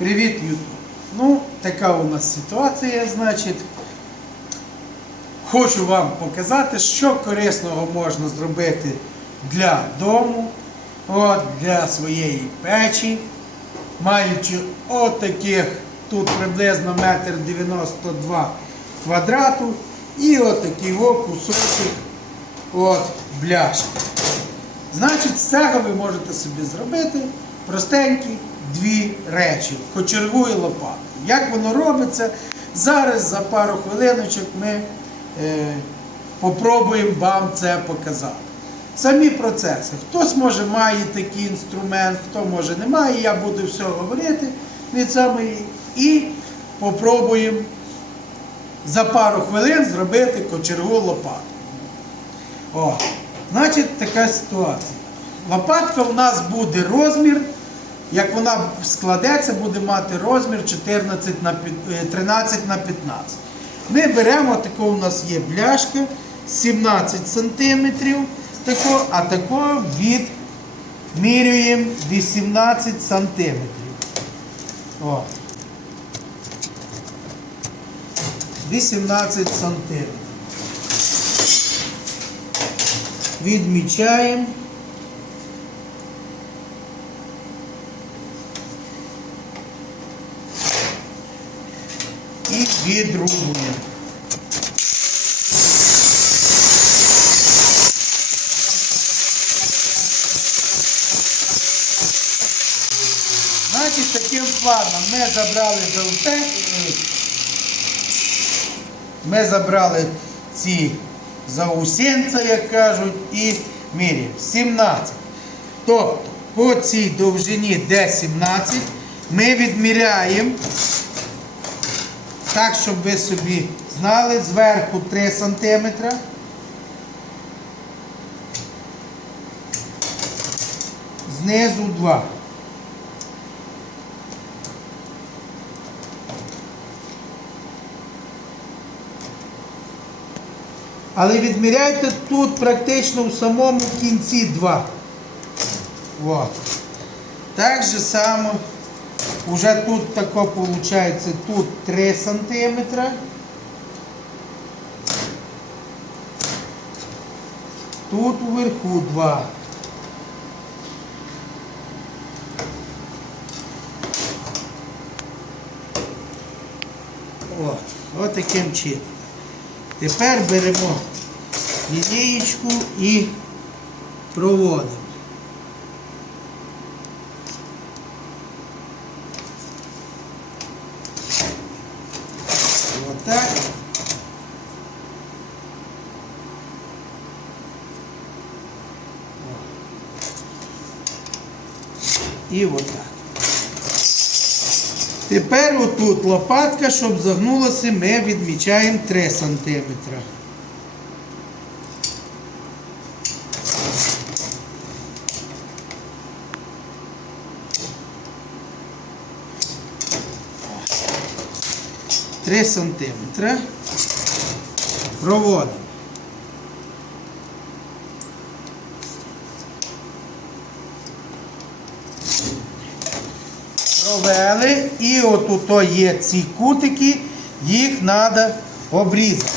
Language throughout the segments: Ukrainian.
Привіт, Ютуб. Ну, така у нас ситуація, значить. Хочу вам показати, що корисного можна зробити для дому, от, для своєї печі, маючи отаких тут приблизно метр 92 квадрату і отакий о кусочок от бляшки. Значить, з цього ви можете собі зробити простенькі дві речі кочергу і лопату. Як воно робиться, зараз за пару хвилиночок ми е, попробуємо вам це показати. Самі процеси. Хтось може має такий інструмент, хто може не має, я буду все говорити від самої і попробуємо за пару хвилин зробити кочергу лопату. О, значить, така ситуація. Лопатка у нас буде розмір, як вона складеться, буде мати розмір 14 на е, 13 на 15. Ми беремо, тако у нас є бляшка 17 см, тако, а тако відмірюємо 18 см. О. 18 см. Відмічаємо. І відрубуємо. Значить, таким планом ми забрали золоте, е, ми забрали ці заусенця, як кажуть, і міряємо. 17. Тобто по цій довжині, де 17, ми відміряємо так, щоб ви собі знали, зверху 3 см. Знизу 2. Але відміряйте тут практично в самому кінці 2. Вот. Так же само, уже тут тако получается, тут 3 сантиметра. Тут вверху 2. От, от таким чином. Тепер беремо лінієчку і проводимо. Отак. І отак. Тепер отут лопатка, щоб загнулося, ми відмічаємо 3 см. Три сантиметра. Проводимо. Провели і от ото є ці кутики, їх треба обрізати.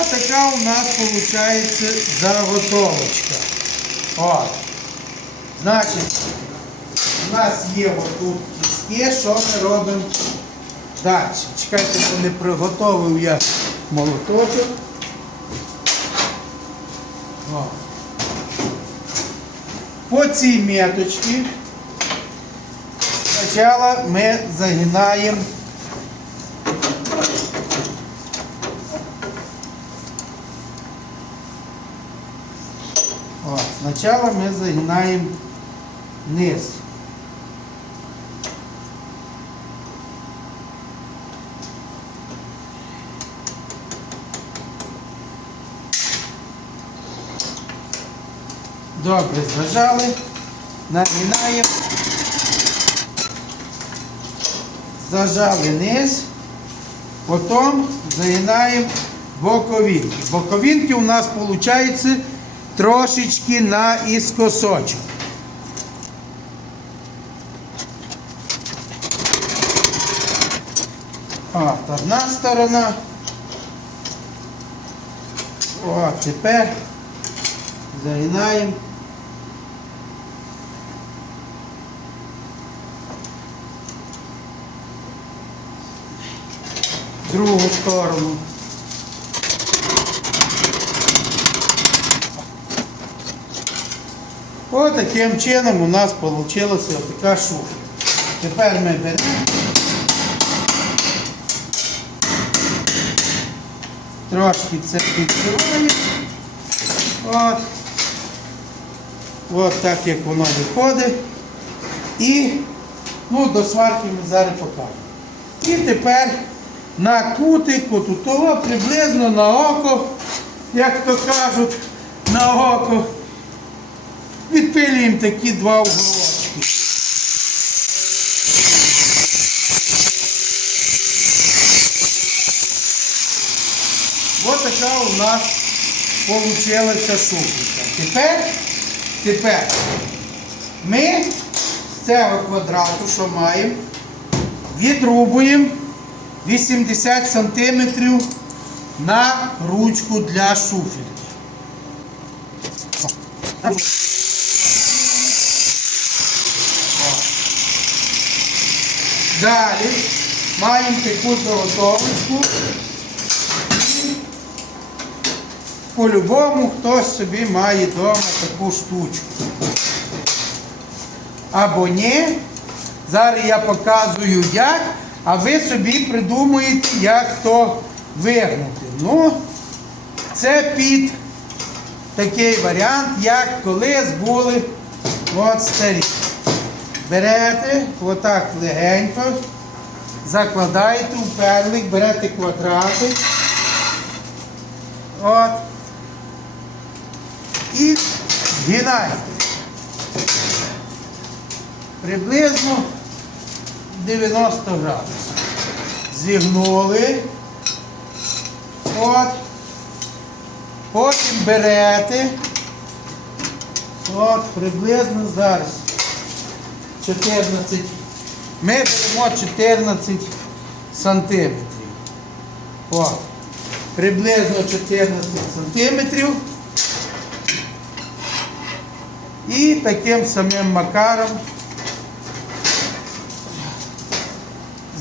Ось така у нас виходить заготовочка. От. Значить, у нас є отут кістки, що ми робимо далі. Чекайте, бо не приготовив я молоточок. О. По цій меточці спочатку ми загинаємо О, сначала мы загинаем низ. Добре, зажали, нагинаємо, зажали низ Потім загинаємо боковинки. Боковинки у нас виходить трошечки на іскосочок. От, одна сторона. О, тепер загинаємо. Другу сторону. Ось таким чином у нас вийшла така шуфля. Тепер ми беремо. Трошки це підкриваємо. От так як воно виходить. І ну, до сварки ми зараз покажемо. І тепер на кутику, тут того приблизно на око, як то кажуть, на око. Відпилюємо такі два уголочки. Ось така у нас получилася шуфлика. Тепер, тепер ми з цього квадрату, що маємо, відрубуємо 80 см на ручку для шуфельки. Далі маємо таку заготовочку. По-любому хтось собі має вдома таку штучку. Або ні. Зараз я показую як, а ви собі придумуєте, як то вигнути. Ну, це під такий варіант, як колись були от старі. Берете, отак легенько, закладаєте у перлик, берете квадрати. От. І згинаєте. Приблизно 90 градусів. Зігнули. От. Потім берете. От, приблизно зараз. 14. Ми беремо 14 сантиметрів. От. Приблизно 14 сантиметрів. І таким самим макаром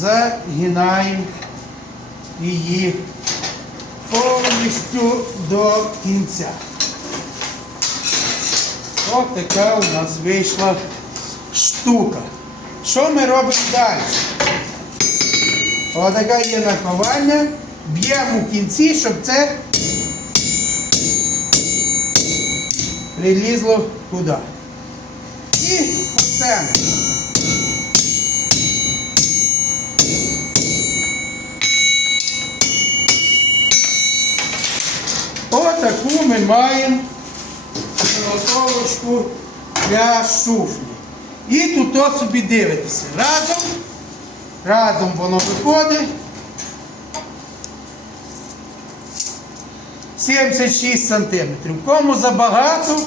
загинаємо її повністю до кінця. Ось така у нас вийшла штука. Що ми робимо далі? Ось така є наковальня. Б'ємо в кінці, щоб це прилізло туди. І по Отаку заготовочку для шуфлі. І тут собі дивитеся. Разом, разом воно виходить. 76 сантиметрів. Кому забагато,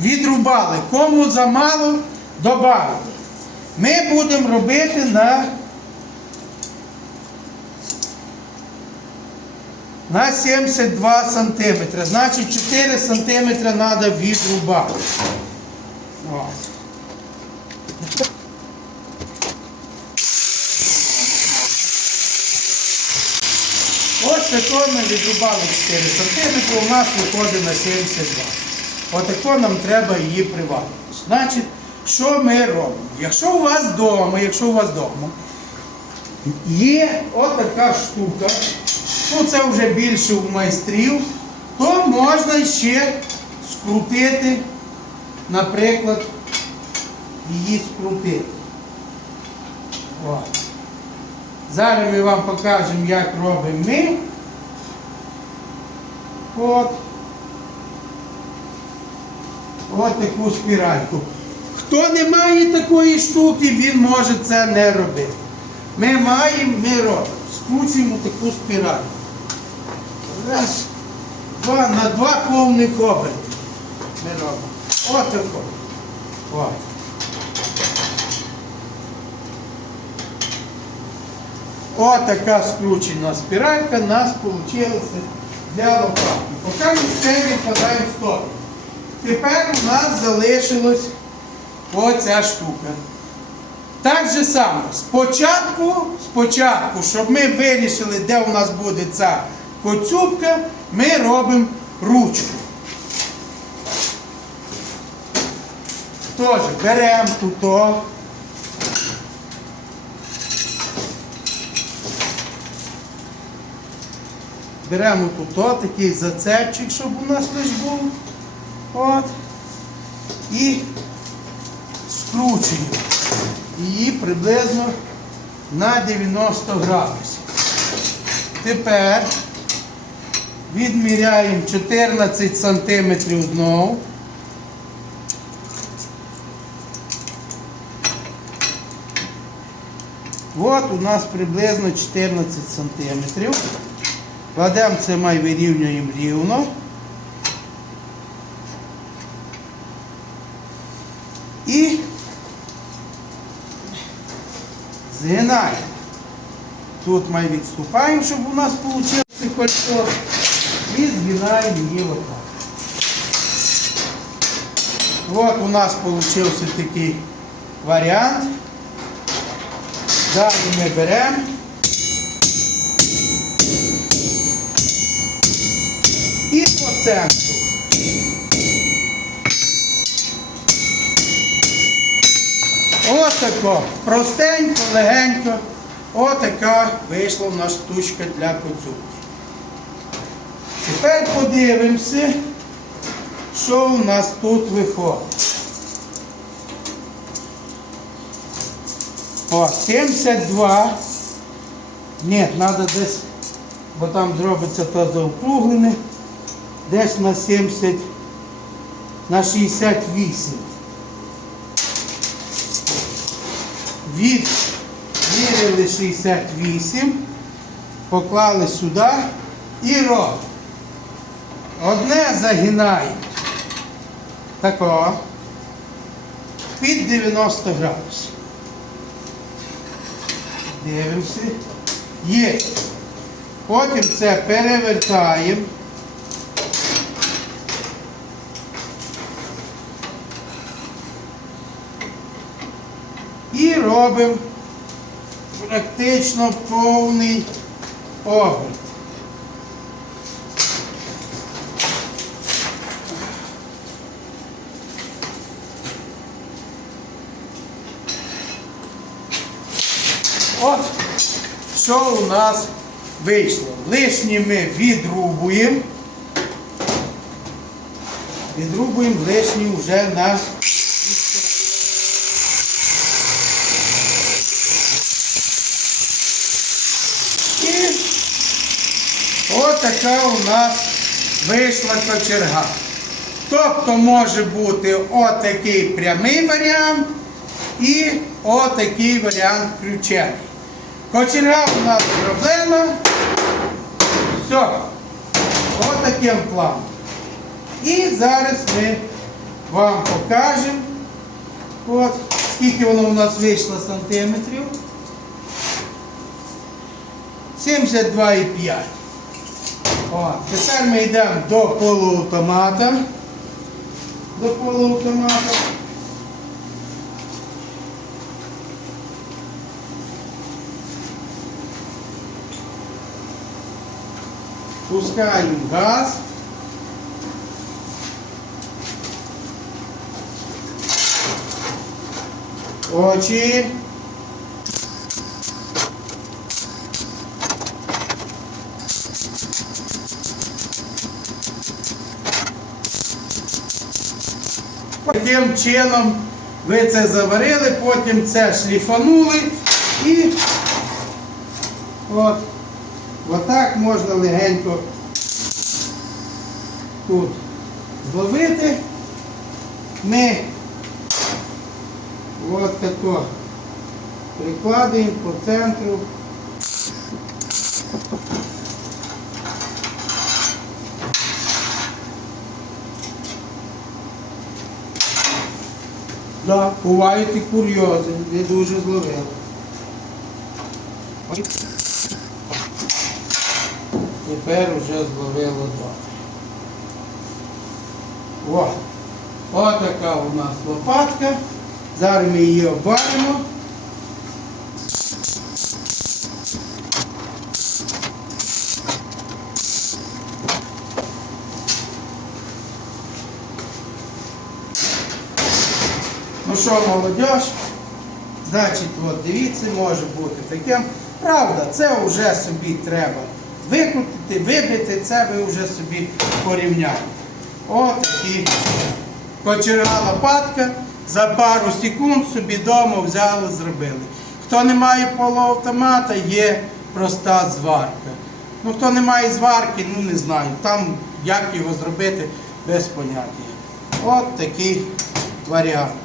відрубали. Кому замало, додали. Ми будемо робити на, на 72 сантиметри. Значить 4 сантиметри треба відрубати. Ось тако ми відрубали 4 см, у нас виходить на 72. Отако нам треба її приварити. Значить, що ми робимо? Якщо у вас вдома, якщо у вас вдома є отака штука, ну це вже більше у майстрів, то можна ще скрутити, наприклад, її скрутити. От. Зараз ми вам покажемо, як робимо ми. От. От таку спіральку. Хто не має такої штуки, він може це не робити. ми маємо, ми робимо. Скручуємо таку спіраль. Раз, два, на два повних оберти. Ми робимо. Отако. От. Отака скручена спіралька у нас вийшла для лопатки. Поки все відкладаємо в сторону. Тепер у нас залишилась оця штука. Так же само, спочатку, спочатку, щоб ми вирішили, де у нас буде ця коцюбка, ми робимо ручку. Тож, беремо тут. Беремо тут такий зацепчик, щоб у нас лиш був. От. І скручуємо її приблизно на 90 градусів. Тепер відміряємо 14 сантиметрів знову. От у нас приблизно 14 сантиметрів. Кладемо це май вирівнюємо рівно. І згинаємо. Тут ми відступаємо, щоб у нас вийшло кольцо. І згинаємо її отак. От у нас вийшов такий варіант. Далі ми беремо. І по центру. Отако. Простенько, легенько. Отака вийшла в нас штучка для коцюбки. Тепер подивимося, що у нас тут виходить. О, 72. Ні, треба десь, бо там зробиться то заокруглене. Десь на 70, на 68. Від міряли 68, поклали сюди і робимо. Одне загинаємо. Тако. Під 90 градусів. Дивимося. Є. Потім це перевертаємо. І робимо практично повний оберт. От що у нас вийшло. Лишнє ми відрубуємо. Відрубуємо лишнє вже на І отака у нас вийшла кочерга. Тобто може бути отакий прямий варіант і отакий варіант включений. Кочерга у нас зроблена. Все. Отаким планом. І зараз ми вам покажемо, от, скільки воно у нас вийшло сантиметрів. 72,5. О, тепер ми йдемо до полуавтомата. До полуавтомата. Пускаємо газ. Очі. Таким чином ви це заварили, потім це шліфанули і от, отак можна легенько тут зловити. Ми от тако Прикладуємо по центру. Да, бувають і курйози, не дуже зловив. Тепер вже зловило добре. О, отака у нас лопатка. Зараз ми її обваримо. Ну що, молодь, значить, от дивіться, може бути таким. Правда, це вже собі треба викрутити, вибити, це ви вже собі порівняєте. От такі кочерга лопатка, за пару секунд собі вдома взяли, зробили. Хто не має полуавтомата, є проста зварка. Ну, хто не має зварки, ну не знаю. Там як його зробити без поняття. От такі варіанти.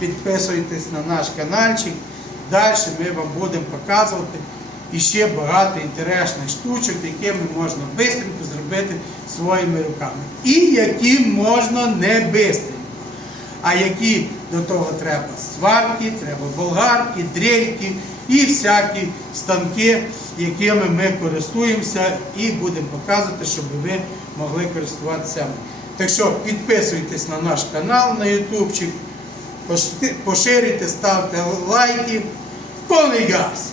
Підписуйтесь на наш каналчик. Далі ми вам будемо показувати іще багато інтересних штучок, якими можна швидко зробити своїми руками. І які можна не швидко. А які до того треба сварки, треба болгарки, дрельки і всякі станки, якими ми користуємося і будемо показувати, щоб ви могли користуватися. Так що підписуйтесь на наш канал на ютубчик, поширюйте, ставте лайки. Повний газ!